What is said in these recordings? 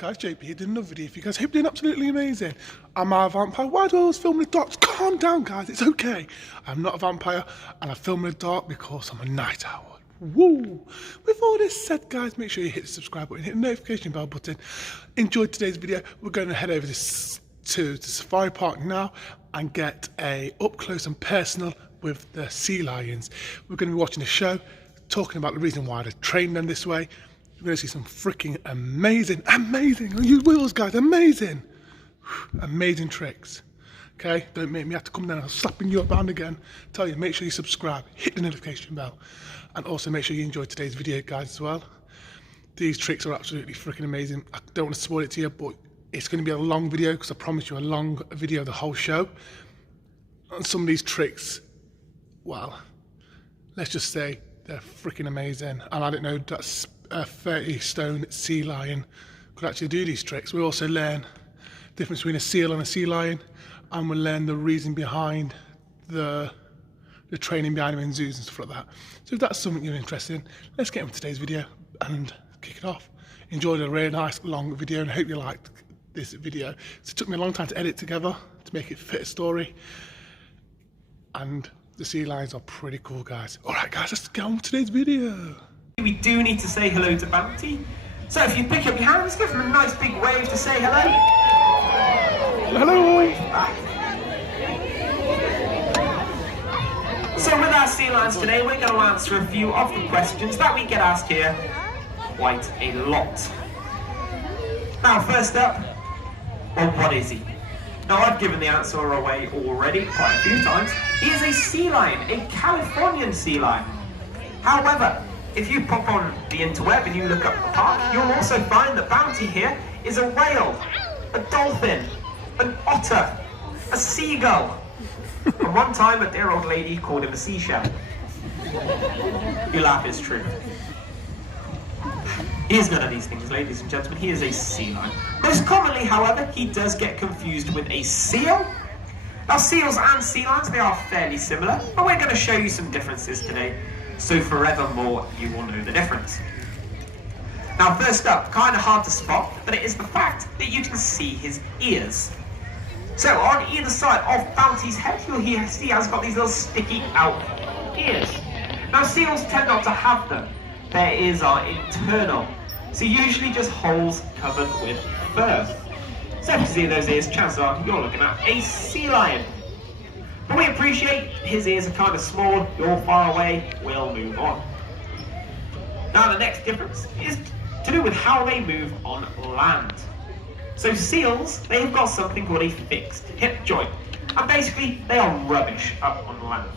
Guys, JP here doing another video for you guys. Hope you're doing absolutely amazing. Am I a vampire? Why do I always film in the dark? Calm down, guys. It's okay. I'm not a vampire, and I film in the dark because I'm a night owl. Woo! With all this said, guys, make sure you hit the subscribe button, hit the notification bell button. Enjoy today's video. We're going to head over to Safari Park now and get a up close and personal with the sea lions. We're going to be watching a show, talking about the reason why they train them this way. You're going to see some freaking amazing, you wheels, guys, amazing tricks. Okay, don't make me have to come down and slapping you around again. Tell you, make sure you subscribe, hit the notification bell, and also make sure you enjoy today's video, guys, as well. These tricks are absolutely freaking amazing. I don't want to spoil it to you, but it's going to be a long video because I promise you a long video of the whole show. And some of these tricks, well, let's just say they're freaking amazing. And I don't know, that's a 30-stone sea lion could actually do these tricks. We also learn the difference between a seal and a sea lion, and we'll learn the reason behind the training behind them in zoos and stuff like that. So if that's something you're interested in, let's get into today's video and kick it off. Enjoyed a really nice long video and I hope you liked this video. So it took me a long time to edit together to make it fit a story, and the sea lions are pretty cool, guys. Alright guys, let's get on with today's video. We do need to say hello to Bounty. So if you pick up your hand, let's give him a nice big wave to say hello. Hello. Wave back. So with our sea lions today, we're going to answer a few of the questions that we get asked here quite a lot. Now first up, well, what is he? Now I've given the answer away already quite a few times. He is a sea lion, a Californian sea lion. However, if you pop on the interweb and you look up the park, you'll also find that Bounty here is a whale, a dolphin, an otter, a seagull, and one time a dear old lady called him a seashell. You laugh, it's true. He is none of these things, ladies and gentlemen. He is a sea lion. Most commonly, however, he does get confused with a seal. Now, seals and sea lions, they are fairly similar, but we're going to show you some differences today. So forevermore, you will know the difference. Now first up, kind of hard to spot, but it is the fact that you can see his ears. So on either side of Bounty's head, you'll see he has got these little sticky out ears. Now seals tend not to have them. Their ears are internal, so usually just holes covered with fur. So if you see those ears, chances are you're looking at a sea lion. But we appreciate his ears are kind of small, you're far away, we'll move on. Now the next difference is to do with how they move on land. So seals, they've got something called a fixed hip joint, and basically they are rubbish up on land.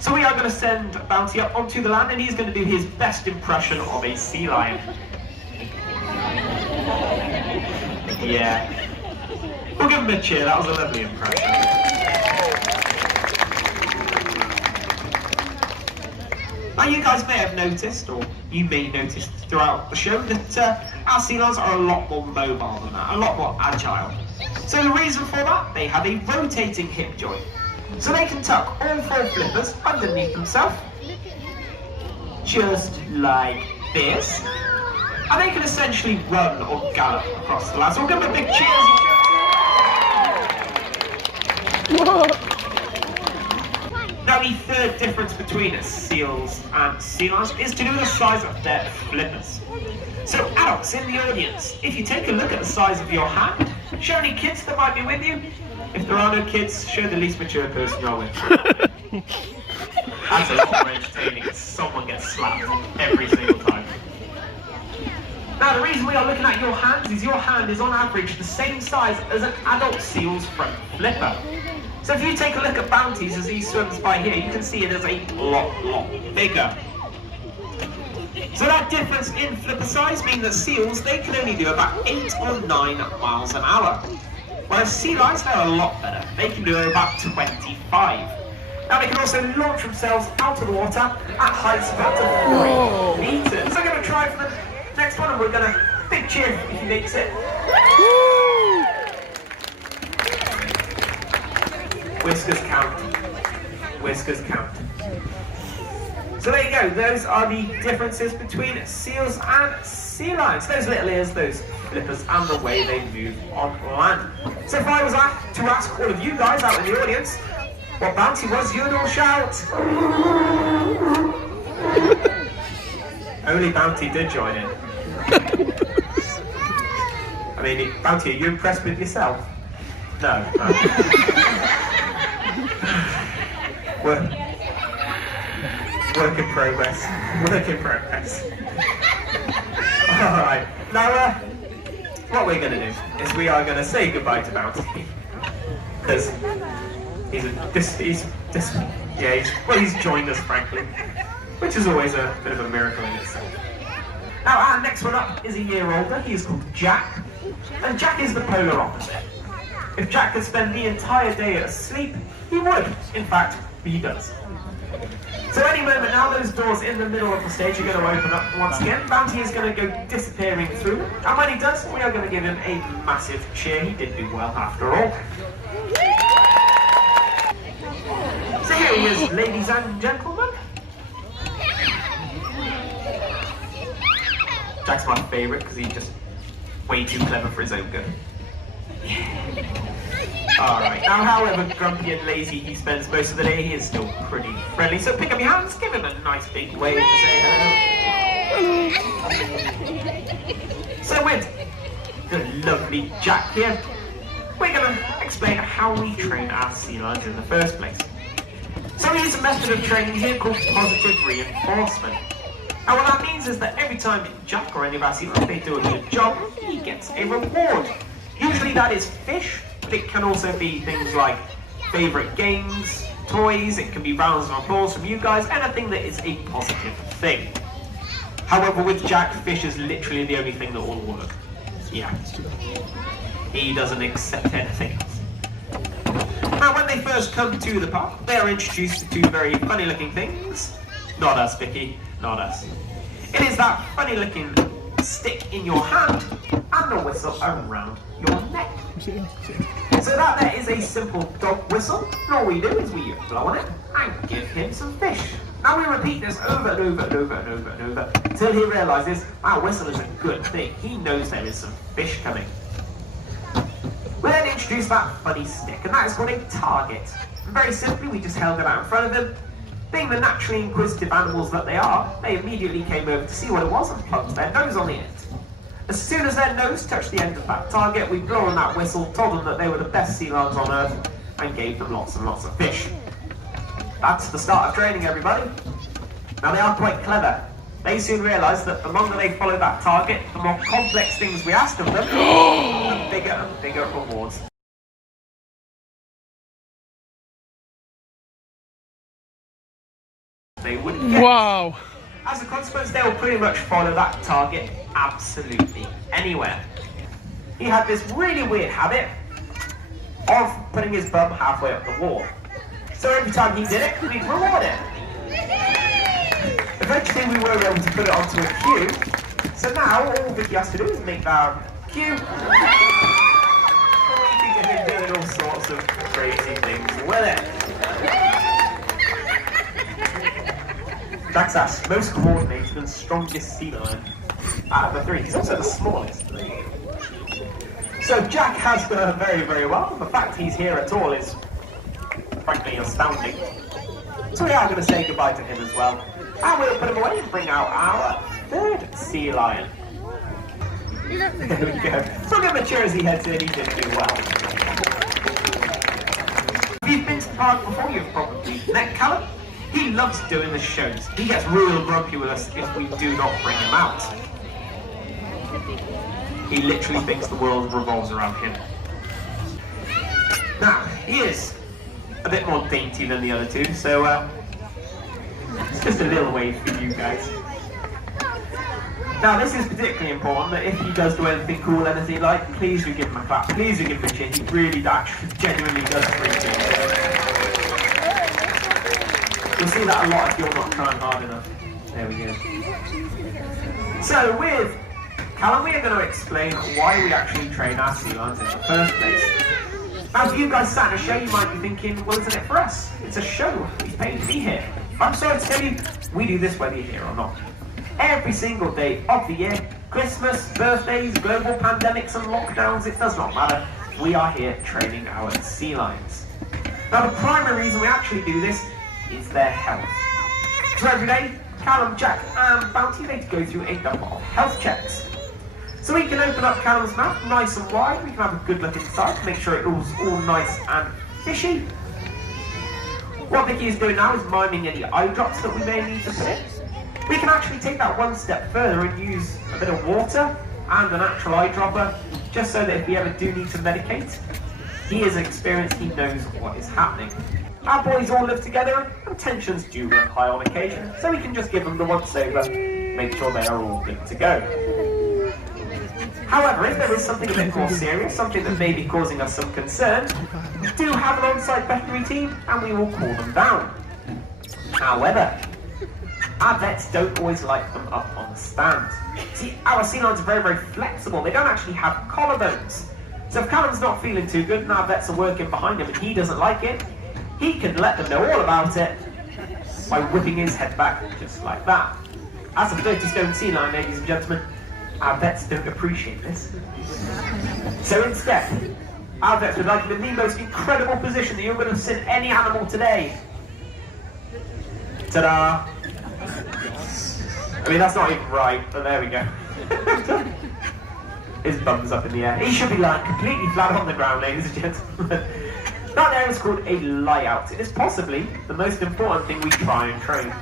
So we are going to send Bounty up onto the land and he's going to do his best impression of a sea lion. Yeah. We'll give him a cheer, that was a lovely impression. Now you guys may have noticed, or you may notice throughout the show, that our sea lions are a lot more mobile than that, a lot more agile. So the reason for that, they have a rotating hip joint. So they can tuck all four flippers underneath themselves, just like this. And they can essentially run or gallop across the land. So we'll give them a big cheers. Now the third difference between seals and sea lions is to do with the size of their flippers. So adults in the audience, if you take a look at the size of your hand, show any kids that might be with you. If there are no kids, show the least mature person you're with. That's a lot more entertaining as someone gets slapped every single time. Now the reason we are looking at your hands is your hand is on average the same size as an adult seal's front flipper. So if you take a look at Bounty's as he swims by here, you can see it is a lot bigger. So that difference in flipper size means that seals, they can only do about 8 or 9 miles an hour. Whereas sea lions, they're a lot better. They can do about 25. Now they can also launch themselves out of the water at heights of up to 3 meters. So I'm going to try for the next one and we're going to big cheer if he makes it. Whiskers count. Whiskers count. So there you go. Those are the differences between seals and sea lions. Those little ears, those flippers and the way they move on land. So if I was to ask all of you guys out in the audience what bounty was, you'd all shout. Only Bounty did join in. I mean, Bounty, are you impressed with yourself? No. Work in progress. Work in progress. Alright, now what we're going to do is we are going to say goodbye to Bounty. Because he's joined us, frankly. Which is always a bit of a miracle in itself. Now our next one up is a year older. He is called Jack. And Jack is the polar opposite. If Jack could spend the entire day asleep, he would. In fact, he does. So any moment now, those doors in the middle of the stage are going to open up once again. Bounty is going to go disappearing through them. And when he does, we are going to give him a massive cheer. He did do well after all. So here he is, ladies and gentlemen. Jack's my favourite because he's just way too clever for his own good. Alright, now however grumpy and lazy he spends most of the day, he is still pretty friendly. So pick up your hands, give him a nice big wave to say hello. So with the lovely Jack here, we're going to explain how we train our sea lions in the first place. So we use a method of training here called positive reinforcement. And what that means is that every time Jack or any of our sea lions, they do a good job, he gets a reward. Usually that is fish, but it can also be things like favourite games, toys, it can be rounds of applause from you guys, anything that is a positive thing. However, with Jack, fish is literally the only thing that will work. Yeah. He doesn't accept anything else. Now, when they first come to the park, they are introduced to two very funny-looking things. Not us, Vicky. Not us. It is that funny-looking stick in your hand and a whistle around your neck. So that there is a simple dog whistle. And all we do is we blow on it and give him some fish. Now we repeat this over and over and over and over and over until he realises our whistle is a good thing. He knows there is some fish coming. We then introduce that funny stick, and that is called a target. And very simply, we just held it out in front of them. Being the naturally inquisitive animals that they are, they immediately came over to see what it was and plugged their nose on the end. As soon as their nose touched the end of that target, we blew on that whistle, told them that they were the best sea lions on earth, and gave them lots and lots of fish. That's the start of training, everybody. Now they are quite clever. They soon realised that the longer they follow that target, the more complex things we asked of them, the bigger and bigger rewards they would get. Wow. As a consequence, they will pretty much follow that target absolutely anywhere. He had this really weird habit of putting his bum halfway up the wall. So every time he did it, we'd reward it. Eventually we were able to put it onto a queue. So now all Vicky has to do is make that queue. And we can get him doing all sorts of crazy things with it. Jack's our most coordinated and strongest sea lion out of the three. He's also the smallest. So Jack has done very, very well. The fact he's here at all is frankly astounding. So we are going to say goodbye to him as well. And we'll put him away and bring out our third sea lion. There we go. So look at mature as he heads in, he did do well. If you've been to the park before, you've probably met Callum. He loves doing the shows. He gets real grumpy with us if we do not bring him out. He literally thinks the world revolves around him. Now, he is a bit more dainty than the other two, so it's just a little wave for you guys. Now, this is particularly important that if he does do anything cool, anything like, please do give him a clap, please do give him a chin. He really, actually, genuinely does appreciate it. You'll see that a lot if you're not trying hard enough. There we go. So with Callum, we are going to explain why we actually train our sea lions in the first place. Now, for you guys sat in a show, you might be thinking, well, isn't it for us? It's a show. He's paid to be here. I'm sorry to tell you, we do this whether you're here or not. Every single day of the year, Christmas, birthdays, global pandemics and lockdowns, it does not matter. We are here training our sea lions. Now the primary reason we actually do this is their health. So every day, Callum, Jack and Bounty, they go through a number of health checks. So we can open up Callum's mouth nice and wide, we can have a good look inside to make sure it was all nice and fishy. What Vicky is doing now is miming any eye drops that we may need to put in. We can actually take that one step further and use a bit of water and an actual eyedropper, just so that if we ever do need to medicate, he is experienced, he knows what is happening. Our boys all live together and tensions do run high on occasion, so we can just give them the once over, make sure they are all good to go. However, if there is something a bit more serious, something that may be causing us some concern, we do have an on-site veterinary team and we will call them down. However, our vets don't always like them up on the stand. See, our sea lions are very, very flexible. They don't actually have collarbones. So if Callum's not feeling too good and our vets are working behind him and he doesn't like it, he can let them know all about it by whipping his head back just like that. As a 30-stone sea lion, ladies and gentlemen, our vets don't appreciate this. So instead, our vets would like him in the most incredible position that you're going to see any animal today. Ta-da! I mean, that's not even right, but there we go. His bum's up in the air. He should be lying completely flat on the ground, ladies and gentlemen. That there is called a lie-out. It is possibly the most important thing we try and train.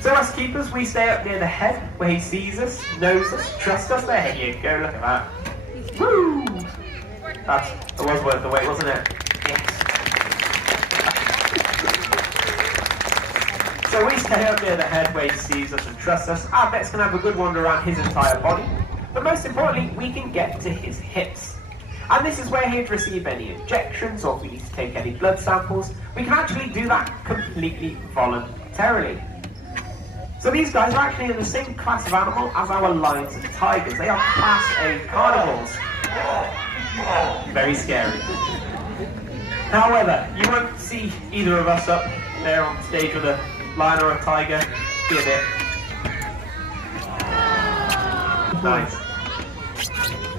So us keepers, we stay up near the head, where he sees us, knows us, trusts us. There you go, look at that. Woo! That was worth the wait, wasn't it? Yes. So we stay up near the head where he sees us and trusts us. Our vets can have a good wander around his entire body. But most importantly, we can get to his hips. And this is where he'd receive any injections or if we need to take any blood samples. We can actually do that completely voluntarily. So these guys are actually in the same class of animal as our lions and tigers. They are class A carnivores. Very scary. However, you won't see either of us up there on stage with a lion or a tiger. Be a bit. Nice.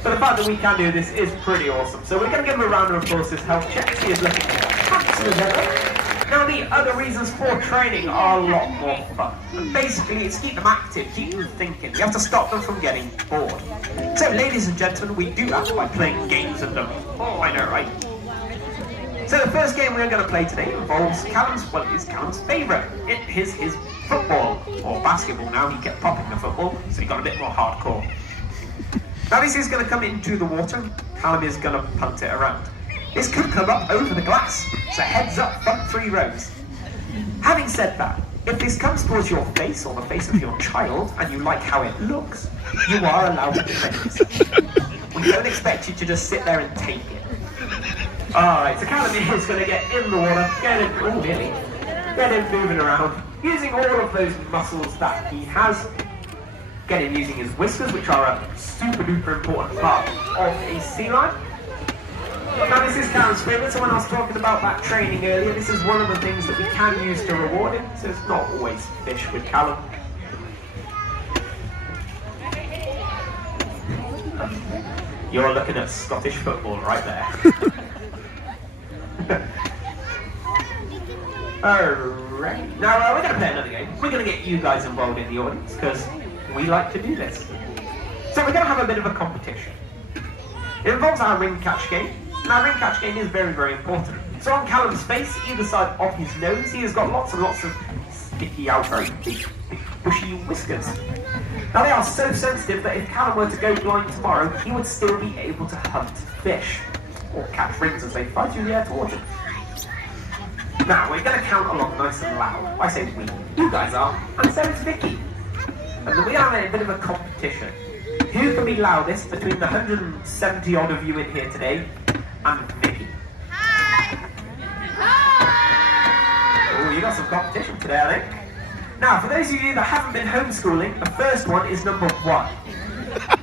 So the fact that we can do this is pretty awesome. So we're going to give him a round of applause for his health check. He is looking handsome as ever. Now the other reasons for training are a lot more fun. And basically it's keep them active, keep them thinking. You have to stop them from getting bored. So ladies and gentlemen, we do that by playing games with them. Oh, I know, right? So the first game we're going to play today involves Callum's favourite. It is his football, or basketball now. He kept popping the football, so he got a bit more hardcore. Now this is going to come into the water. Callum is going to punt it around. This could come up over the glass, so heads up, front 3 rows. Having said that, if this comes towards your face or the face of your child and you like how it looks, you are allowed to defend yourself. We don't expect you to just sit there and take it. Alright, so Callum is going to get in the water, get him moving around, using all of those muscles that he has. Get him using his whiskers, which are a super duper important part of a sea lion. Now this is Callum's favourite, so when I was talking about that training earlier, this is one of the things that we can use to reward him, so it's not always fish with Callum. You're looking at Scottish football right there. Alright, now we're going to play another game. We're going to get you guys involved in the audience, because we like to do this. So we're going to have a bit of a competition. It involves our ring catch game. Now, ring catch game is very, very important. So on Callum's face, either side of his nose, he has got lots and lots of sticky out, very big, bushy whiskers. Now they are so sensitive that if Callum were to go blind tomorrow, he would still be able to hunt fish, or catch rings as they fly through the air towards him. Now, we're going to count along nice and loud. I say we, you guys are, and so is Vicky. And we are in a bit of a competition. Who can be loudest between the 170 odd of you in here today and Vicky? Oh, you got some competition today, I think. Now, for those of you that haven't been homeschooling, the first one is number 1.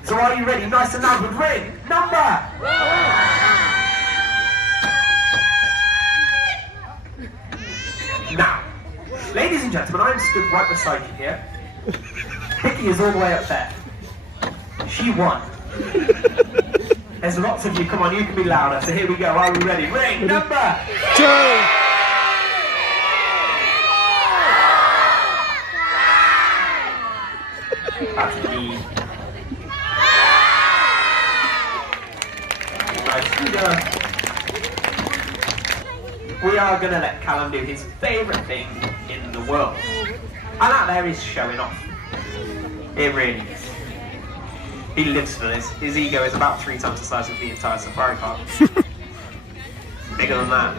So are you ready? Nice and loud with ring. Number! Now, ladies and gentlemen, I'm stood right beside you here. Vicky is all the way up there. She won. There's lots of you. Come on, you can be louder. So here we go. Are we ready? Ring number 2. That's me. Nice. We are going to let Callum do his favourite thing in the world. And that there is showing off. It really is. He lives for this. His ego is about 3 times the size of the entire safari park. Bigger than that.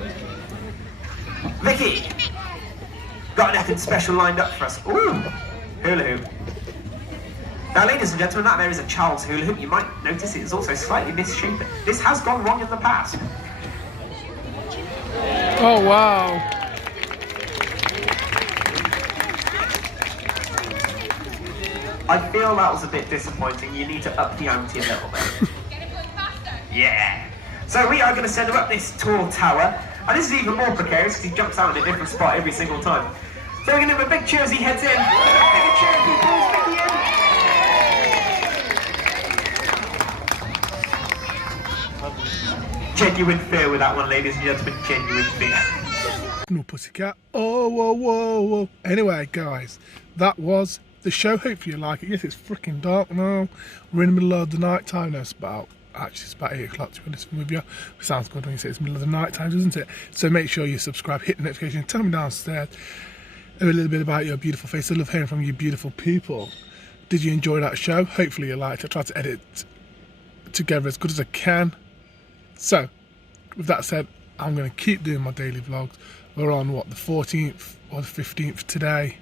Vicky! Got anything special lined up for us? Ooh! Hula hoop. Now, ladies and gentlemen, that there is a child's hula hoop. You might notice it is also slightly misshapen. This has gone wrong in the past. Oh, wow. I feel that was a bit disappointing. You need to up the ante a little bit. Yeah. So we are going to send him up this tall tower. And this is even more precarious because he jumps out in a different spot every single time. So we're going to give him a big cheer as he heads in. Big cheer, people. Mickey in. Genuine fear with that one, ladies and gentlemen. Genuine fear. No pussycat. Oh, whoa, whoa, whoa. Anyway, guys, that was the show. Hopefully you like it. Yes, it's freaking dark now. We're in the middle of the night time now. It's about 8 o'clock to be honest with you. It sounds good when you say it's the middle of the night time, doesn't it? So make sure you subscribe, hit the notification, tell me downstairs a little bit about your beautiful face. I love hearing from you beautiful people. Did you enjoy that show? Hopefully you liked it. I tried to edit together as good as I can. So, with that said, I'm going to keep doing my daily vlogs. We're on, what, the 14th or the 15th today.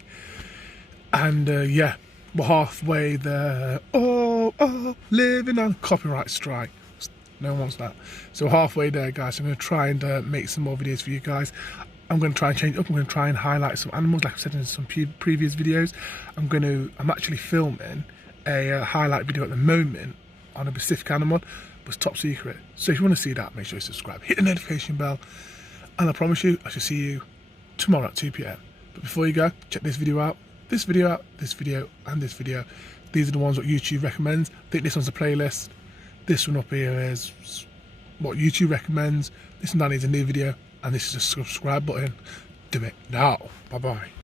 And, yeah, we're halfway there. Oh, living on a copyright strike. No one wants that. So halfway there, guys. I'm going to try and make some more videos for you guys. I'm going to try and change it up. I'm going to try and highlight some animals, like I've said in some previous videos. I'm actually filming a highlight video at the moment on a specific animal. Was top secret. So if you want to see that, make sure you subscribe, hit the notification bell, and I promise you I shall see you tomorrow at 2 PM. But before you go, check this video out, this video out, this video, and this video. These are the ones that YouTube recommends. I think this one's a playlist. This one up here is what YouTube recommends. This one down here is a new video, and this is a subscribe button. Do it now. Bye bye.